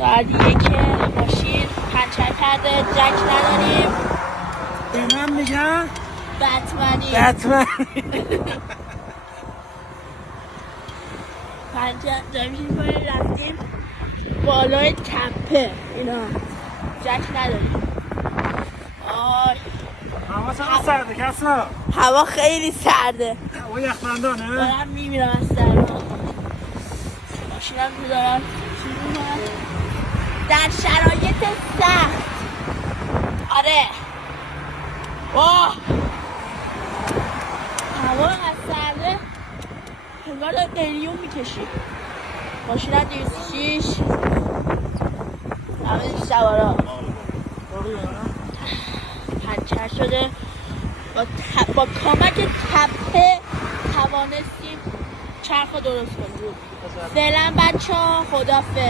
ساعت 1 ماشین پنچر کرده، جک نداریم. به من میگن بتمنی پنچر جمشین کنیم رفتیم بالای تپه اینا جک نداریم. هوا چقدر سرده کسا؟ هوا خیلی سرده، هوا یخبندانه؟ دارم میمیرم از سرما. ماشینم تو دارم در شرایط سخت. آره واه هوا از سرده انگار داره قلیون میکشی. ماشینم 206 همه سوارا پنچر شده. با کمک تپه توانستیم چرخ درست کنیم. فعلا بچه ها خدافظ.